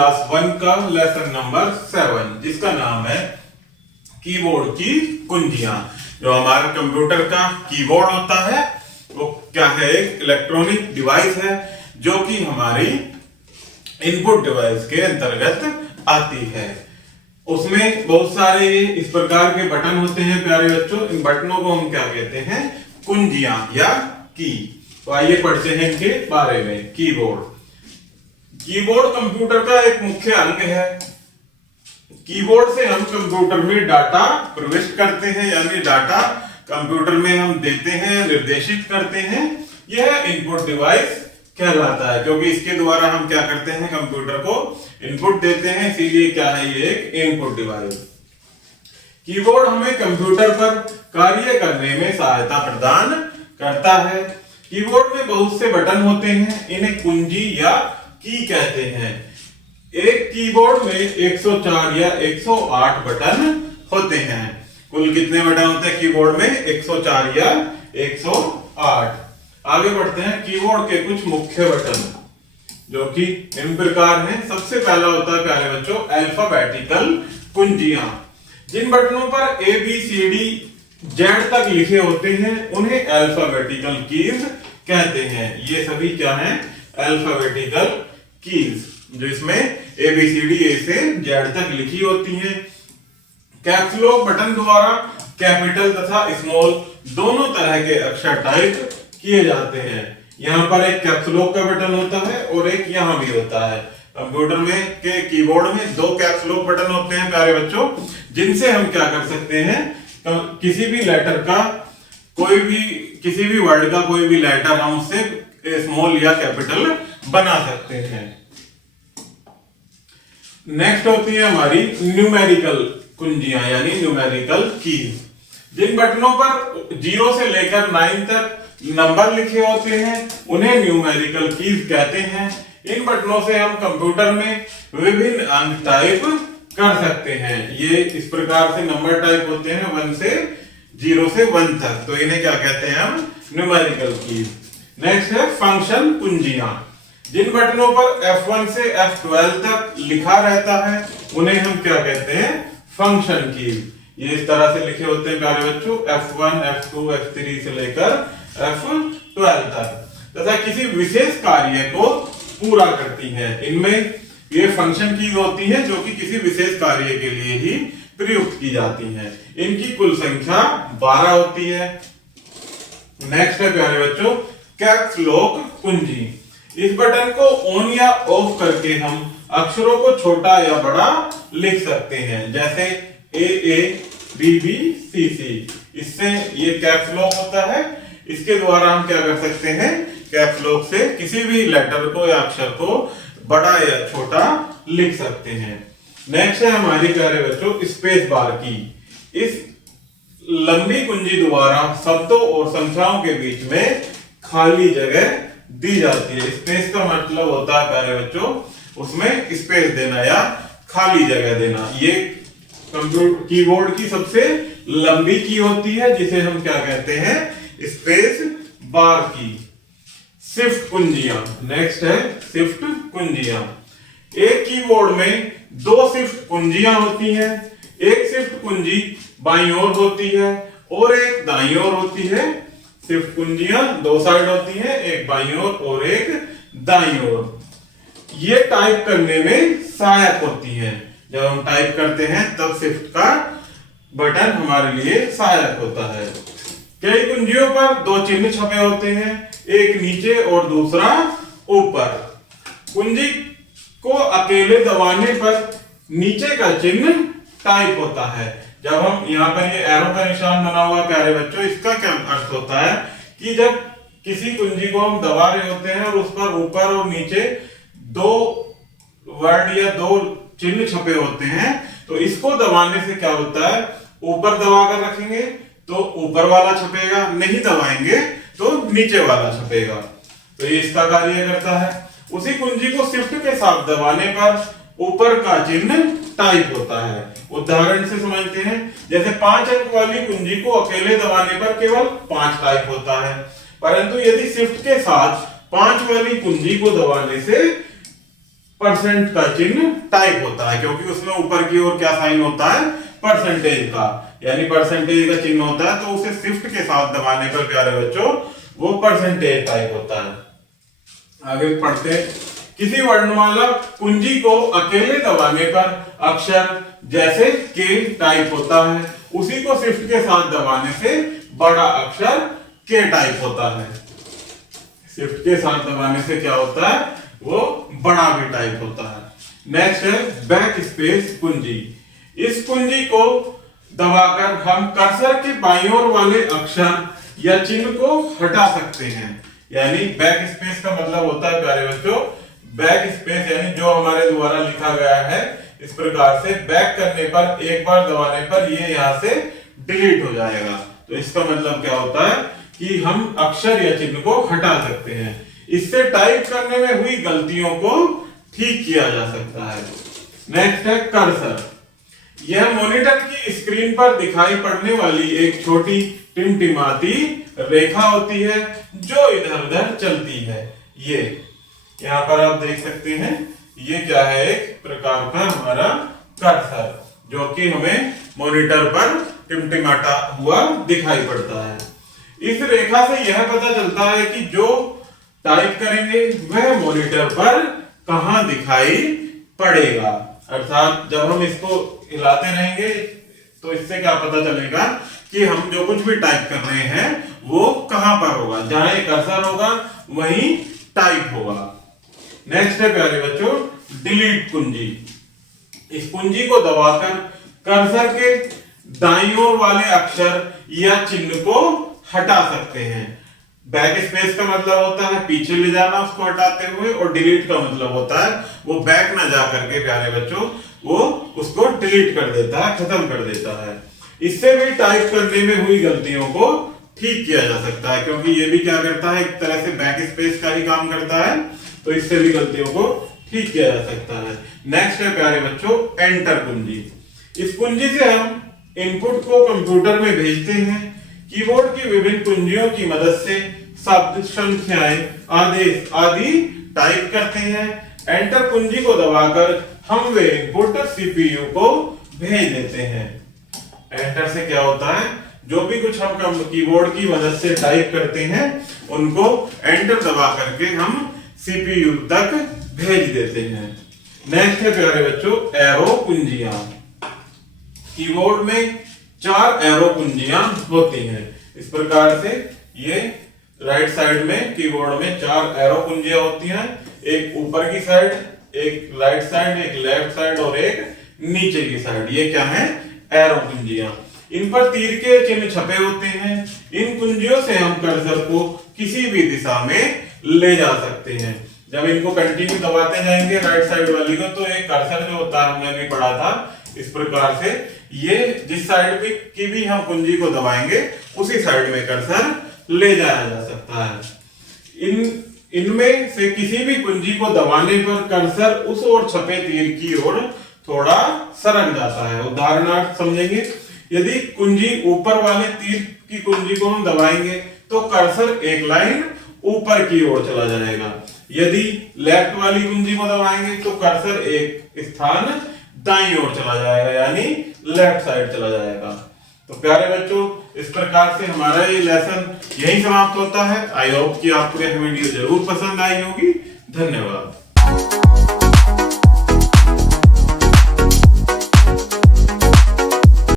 Class 1 का lesson number 7 जिसका नाम है कीबोर्ड की कुंजियां। जो हमारे कंप्यूटर का कीबोर्ड होता है वो क्या है, एक इलेक्ट्रॉनिक डिवाइस है जो कि हमारी इनपुट डिवाइस के अंतर्गत आती है। उसमें बहुत सारे इस प्रकार के बटन होते हैं प्यारे बच्चों। इन बटनों को हम क्या कहते हैं, कुंजियां या की। तो आइए पढ़ते हैं इनके बारे में। कीबोर्ड कंप्यूटर का एक मुख्य अंग है। कीबोर्ड से हम कंप्यूटर में डाटा प्रविष्ट करते हैं, यानी डाटा कंप्यूटर में हम देते हैं, निर्देशित करते हैं। यह इनपुट डिवाइस कहलाता है, क्योंकि इसके द्वारा हम क्या करते हैं, कंप्यूटर को इनपुट देते हैं, इसीलिए क्या है ये एक इनपुट डिवाइस। कीबोर्ड हमें कंप्यूटर पर कार्य करने में सहायता प्रदान करता है। कीबोर्ड में बहुत से बटन होते हैं, इन्हें कुंजी या की कहते हैं। एक कीबोर्ड में 104 या 108 बटन होते हैं। कुल कितने बटन होते हैं कीबोर्ड में? 104 या 108। आगे बढ़ते हैं। कीबोर्ड के कुछ मुख्य बटन जो कि इन प्रकार हैं। सबसे पहला होता है प्यारे बच्चों अल्फाबेटिकल कुंजियां। जिन बटनों पर A B C D Z तक लिखे होते हैं उन्हें अल्फाबेटिकल कीज कहते हैं। ये सभी क्या हैं? अल्फाबेटिकल कीज, जो इसमें ए बी सी डी ए से जेड तक लिखी होती हैं। कैप्स लॉक बटन द्वारा कैपिटल तथा स्मॉल दोनों तरह के अक्षर टाइप किए जाते हैं। यहाँ पर एक कैप्स लॉक का बटन होता है और एक यहाँ भी होता है। कंप्यूटर में के कीबोर्ड में दो कैप्स लॉक बटन होते हैं प्यारे बच्चों, जिनसे हम क्या कर सकते हैं, किसी भी लेटर का किसी भी वर्ड का कोई भी लेटर हम उससे स्मॉल या कैपिटल बना सकते हैं। नेक्स्ट होती है हमारी न्यूमेरिकल कुंजियां यानी न्यूमेरिकल कीज। जिन बटनों पर 0 से लेकर 9 तक नंबर लिखे होते हैं उन्हें न्यूमेरिकल कीज कहते हैं। इन बटनों से हम कंप्यूटर में विभिन्न अंक टाइप कर सकते हैं। ये इस प्रकार से नंबर टाइप होते हैं 1 से 0 से 1 तक, तो इन्हें क्या कहते हैं हम? Numerical keys. नेक्स्ट है फंक्शन कुंजियां। जिन बटनों पर F1 से F12 तक लिखा रहता है उन्हें हम क्या कहते हैं? Function keys. ये इस तरह से लिखे होते हैं प्यारे बच्चों, F1, F2, F3 से लेकर F12 तक, तथा किसी विशेष कार्य को पूरा करती हैं। इनमें ये फंक्शन कीज होती हैं जो कि किसी विशेष कार्य के लिए ही प्रयुक्त की जाती हैं। इनकी कुल संख्या 12 होती है। नेक्स्ट है प्यारे बच्चों कैप्स लॉक कुंजी। इस बटन को ऑन या ऑफ करके हम अक्षरों को छोटा या बड़ा लिख सकते हैं, जैसे AA BB CC। इससे ये कैप्स लॉक होता है। इसके द्वारा हम क्या कर सकते हैं, कैप्स लॉक से किसी भी लेटर को या अक्षर को बड़ा या छोटा लिख सकते हैं। नेक्स्ट है हमारी प्यारे बच्चों स्पेस बार की। इस लंबी कुंजी द्वारा शब्दों और संख्याओं के बीच में खाली जगह दी जाती है। स्पेस का मतलब होता है प्यारे बच्चों उसमें स्पेस देना या खाली जगह देना। ये कंप्यूटर कीबोर्ड की सबसे लंबी की होती है, जिसे हम क्या कहते हैं? स्पेस बार की। शिफ्ट कुंजियां। नेक्स्ट है शिफ्ट कुंजियां। एक कीबोर्ड में 2 शिफ्ट कुंजियां होती हैं। एक शिफ्ट कुंजी बाईं ओर होती है और एक दाईं ओर होती है। शिफ्ट कुंजियां 2 साइड होती हैं, एक बाईं ओर और एक दाईं ओर। ये टाइप करने में सहायक होती हैं। जब हम टाइप करते हैं तब शिफ्ट का बटन हमारे लिए सहायक होता है। कई कुंजियों पर 2 चिन्ह छपे होते हैं, एक नीचे और दूसरा ऊपर। कुंजी को अकेले दबाने पर नीचे का चिन्ह टाइप होता है। जब हम यहाँ पर ये एरो का निशान बना हुआ प्यारे बच्चों, इसका क्या अर्थ होता है कि जब किसी कुंजी को हम दबा रहे होते हैं और उस पर ऊपर और नीचे 2 वर्ड या 2 चिन्ह छपे होते हैं, तो इसको दबाने से क्या होता है, ऊपर दबाकर रखेंगे तो ऊपर वाला छपेगा, नहीं दबाएंगे तो नीचे वाला छपेगा। तो ये इसका कार्य करता है। उसी कुंजी को शिफ्ट के साथ दबाने पर ऊपर का चिन्ह टाइप होता है। उदाहरण से समझते हैं, जैसे 5 अंक वाली कुंजी को अकेले दबाने पर केवल 5 टाइप होता है, परंतु यदि शिफ्ट के साथ 5 वाली कुंजी को दबाने से परसेंट का चिन्ह टाइप होता है, क्योंकि उसमें ऊपर की ओर क्या साइन होता है, परसेंटेज का, यानी परसेंटेज का चिन्ह होता है, तो उसे शिफ्ट के साथ दबाने पर प्यारे बच्चों वो परसेंटेज टाइप होता है। आगे पढ़ते हैं। किसी वर्णमाला कुंजी को अकेले दबाने पर अक्षर जैसे के टाइप होता है, उसी को शिफ्ट के साथ दबाने से बड़ा अक्षर के टाइप होता है। शिफ्ट के साथ दबाने से क्या होता है, वो बड़ा भी टाइप होता है। नेक्स्ट है बैक स्पेस कुंजी। इस कुंजी को दबाकर हम कर्सर के बाईं ओर वाले अक्षर या चिन्ह को हटा सकते हैं। यानी बैक स्पेस का मतलब होता है प्यारे बच्चों, बैक स्पेस यानी जो हमारे द्वारा लिखा गया है इस प्रकार से बैक करने पर, एक बार दबाने पर ये यहां से डिलीट हो जाएगा। तो इसका मतलब क्या होता है कि हम अक्षर या चिन्ह को हटा सकते हैं। इससे टाइप करने में हुई गलतियों को ठीक किया जा सकता है। नेक्स्ट है कर्सर। यह मॉनिटर की स्क्रीन पर दिखाई पड़ने वाली एक छोटी टिमटिमाती रेखा होती है जो इधर उधर चलती है। ये यहाँ पर आप देख सकते हैं, ये क्या है, एक प्रकार का हमारा कर्सर जो कि हमें मॉनिटर पर टिमटिमाता हुआ दिखाई पड़ता है। इस रेखा से यह पता चलता है कि जो टाइप करेंगे वह मॉनिटर पर कहां दिखाई पड़ेगा। अर्थात जब हम इसको हिलाते रहेंगे तो इससे क्या पता चलेगा कि हम जो कुछ भी टाइप कर रहे हैं वो कहां पर होगा, जहां कर्सर होगा वहीं टाइप होगा। नेक्स्ट है प्यारे बच्चों डिलीट कुंजी। इस कुंजी को दबाकर कर्सर के दाईं ओर वाले अक्षर या चिन्ह को हटा सकते हैं। बैक स्पेस का मतलब होता है पीछे ले जाना उसको हटाते हुए, और डिलीट का मतलब होता है वो बैक ना जा करके प्यारे बच्चों वो उसको डिलीट कर देता है, खत्म कर देता है। इससे भी टाइप करने में हुई गलतियों को ठीक किया जा सकता है, क्योंकि ये भी क्या करता है, एक तरह से बैक स्पेस का ही काम करता है, तो इससे भी गलतियों को ठीक किया जा सकता है। नेक्स्ट है प्यारे बच्चों एंटर कुंजी। इस कुंजी से हम इनपुट को कंप्यूटर में भेजते हैं। कीबोर्ड की विभिन्न कुंजियों की मदद से शब्द, संख्याएं, आदेश आदि टाइप करते हैं। एंटर कुंजी को दबाकर हम वे इनपुट सीपीयू को भेज देते हैं। एंटर से क्या होता है, जो भी कुछ हम कीबोर्ड की मदद से टाइप करते हैं उनको एंटर दबा करके हम सीपीयू तक भेज देते हैं। नेक्स्ट है प्यारे बच्चों एरो कुंजियां। कीबोर्ड में 4 एरो कुंजियां होती हैं। इस प्रकार से ये राइट साइड में कीबोर्ड में 4 एरो कुंजियां होती हैं, एक ऊपर की साइड, एक राइट साइड, एक लेफ्ट साइड और एक नीचे की साइड। ये क्या है, एरो कुंजियां। इन पर तीर के चिन्ह छपे होते हैं। इन कुंजियों से हम कर्सर को किसी भी दिशा में ले जा सकते हैं। जब इनको कंटिन्यू दबाते जाएंगे राइट साइड वाली को, तो एक कर्सर जो होता है हमने भी पढ़ा था इस प्रकार से, ये जिस साइड की भी हम कुंजी को दबाएंगे उसी साइड में कर्सर ले जाया जा सकता है। इनमें से किसी भी कुंजी को दबाने पर कर्सर उस ओर छपे तीर की ओर थोड़ा सरक जाता है। उदाहरणार्थ समझेंगे, यदि कुंजी ऊपर वाले तीर की कुंजी को हम दबाएंगे तो कर्सर एक लाइन ऊपर की ओर चला जाएगा। यदि लेफ्ट वाली कुंजी को दबाएंगे तो कर्सर एक स्थान दाईं ओर चला जाएगा, यानी लेफ्ट साइड चला जाएगा। तो प्यारे बच्चों इस प्रकार से हमारा ये लेसन यही समाप्त होता है। आई होप कि आपको यह वीडियो जरूर पसंद आई होगी। धन्यवाद।